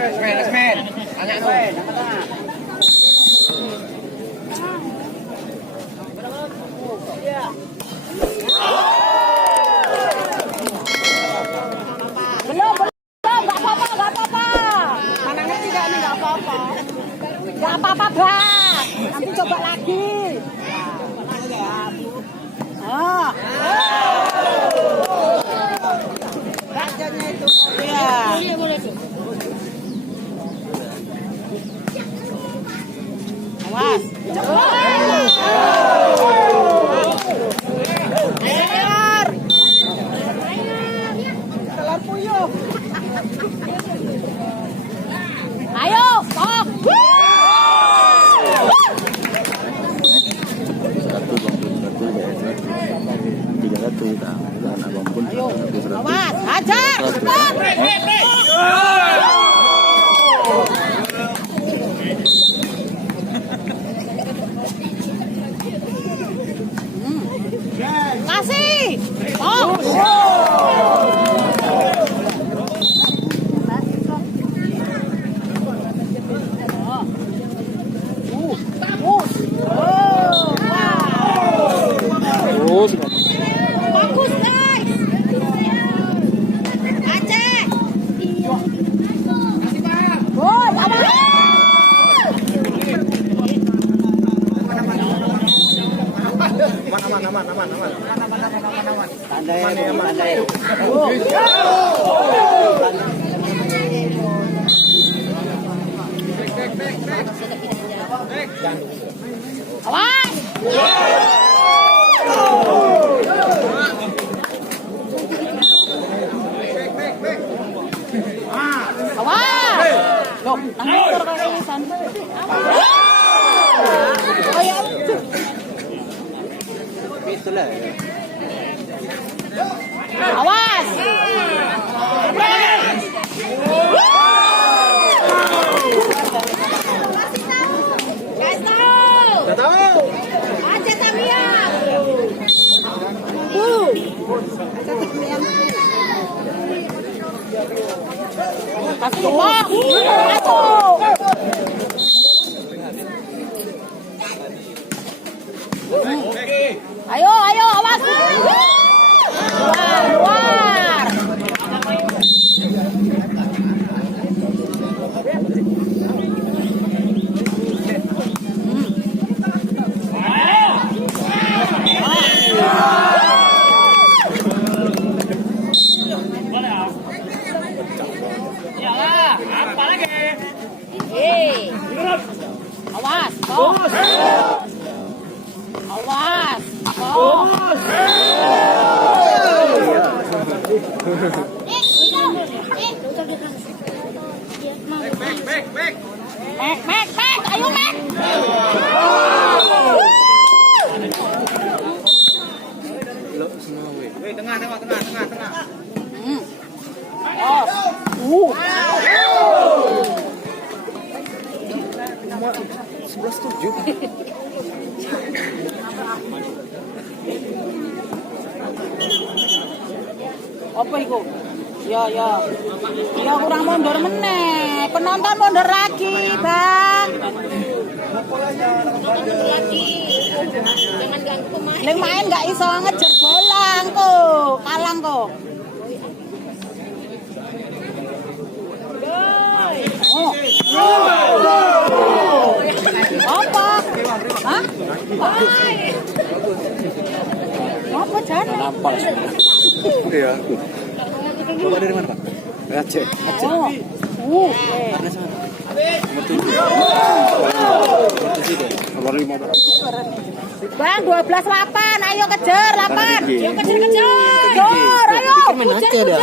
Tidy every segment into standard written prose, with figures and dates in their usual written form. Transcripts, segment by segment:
Resmen. Tanya tuh. Belum, nggak apa-apa. Mana ngerti gak nih, nggak apa-apa. Nggak apa-apa, Bang. Nanti coba lagi. Oh. Rajanya itu. Iya. Awas. Telur puyuh. Ayo, stop. Ayo, awas, hajar, cepat. Kasih. Oh. Terus. Bagus, guys. Aceh. Gol, awas. Aman. Pandai, pandai. Awas. Awas. Loh, nangis terus-terusan. Awas. Itulah. Awas. Udah tahu. Aceh Tamiang. Masuk. Ayo, awas. Luar. Awas, bos. Awas, bos. Mek, ayo Mek. Tengah. Oh. 11-7. Apa itu? Ya kurang mundur meneh. Penonton mundur lagi, Bang. Jangan ganggu pemain. Leng main nggak iso ngejar bola kok. Kalang kok. Oh. Apa? Hah? Apa jana? Nampal. Iya. Bapak dari mana, Pak? Aceh. Oh. Nomor 15. Bang, 12-8. Ayo kejar, 8. Ayo kejar. Kejar, ayo. Main Aceh dia.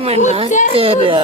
Main Aceh dia.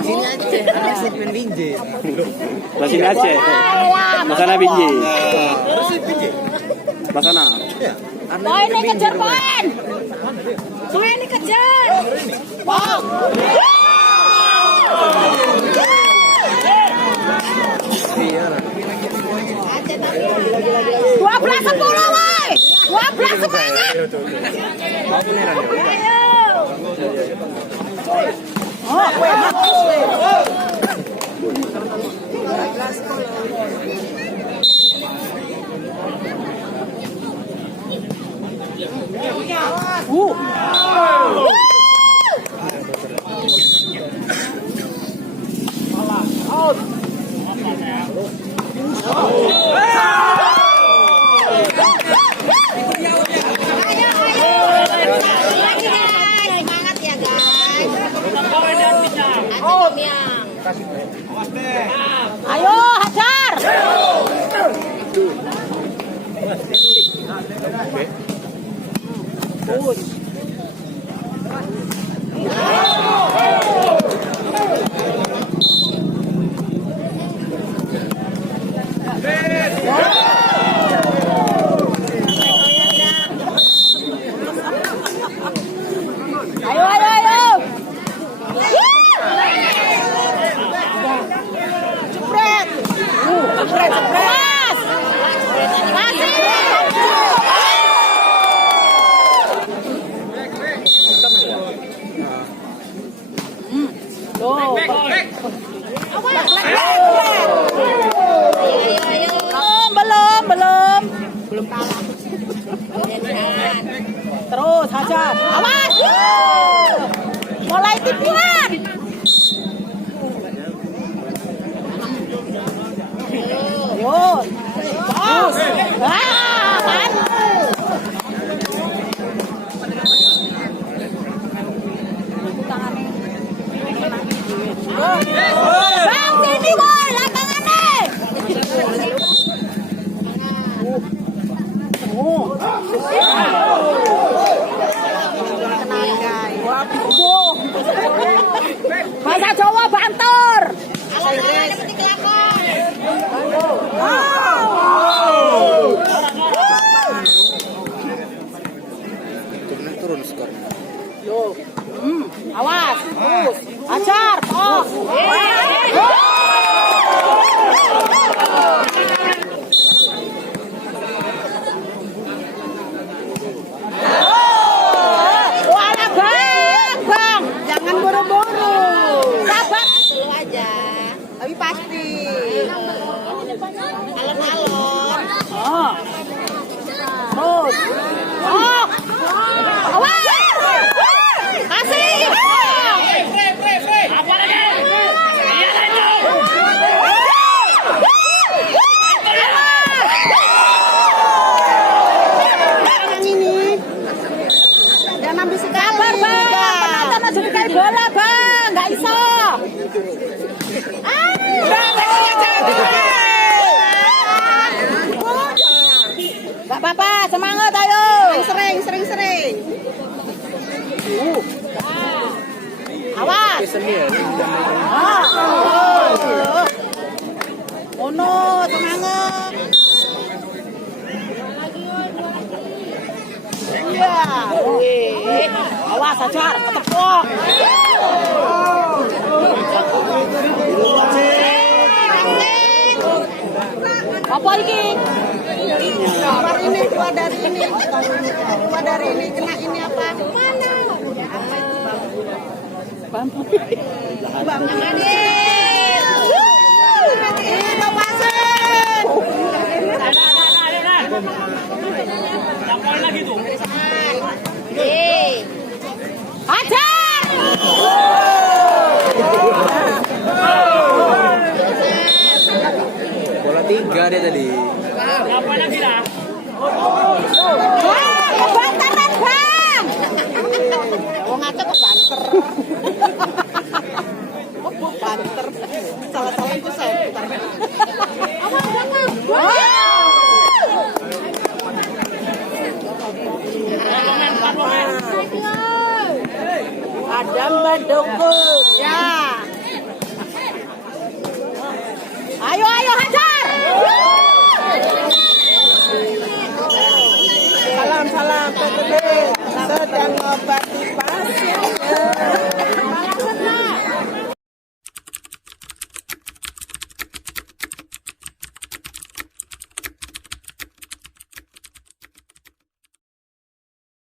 Sini Aceh, anak Sipin Binjai. Sini Aceh. Masana Binjai. Masana. Poin ini kejar poin. Poin ini kejar. Bang. 12 10 woi. 12 semangat. Mau beneran ya? Oh, kowe Semangat ya guys. ayo hajar. Ayo, ayo, ayo. Jepret. Jepret, jepret. Masih. Loh. Belum. Belum kalah. Terus hajar. Awas. Mulai tipuan. Yo. Bos. Kan. Bang, sini boy, lapangannya. Bahasa Jawa banter. Turun skor. Yo. Awas, terus. Ajar, oh. Wala bang. Jangan buru-buru. Sabar Dulu aja. tapi pasti. Alon-alon. Oh. Terus. Oh. Awas. Kasih. Apa lagi? Iya itu. Yang ini. Jangan ambil sabar bang. Penonton aja kayak bola bang. Nggak iso. Gak apa-apa, semangat ayo. Sering. Awas. Oh no, semangat. Iya. Awas hajar, ketepok. Apa ini? Keluar ini, keluar dari ini. Keluar dari ini, kena ini apa? Mana? Apa itu bambu? Bambu. Ini lepasin. Campur lagi tuh. Hajar! Bola 3 dia tadi. Apa lagi lah? Wah, bantaran bang! Oh ngaco kok banter. Kok banter? Salah-salah itu saya putar. Ada Mbak Doko. Ya. Ayo hajar. Salam PTB sedang ngobati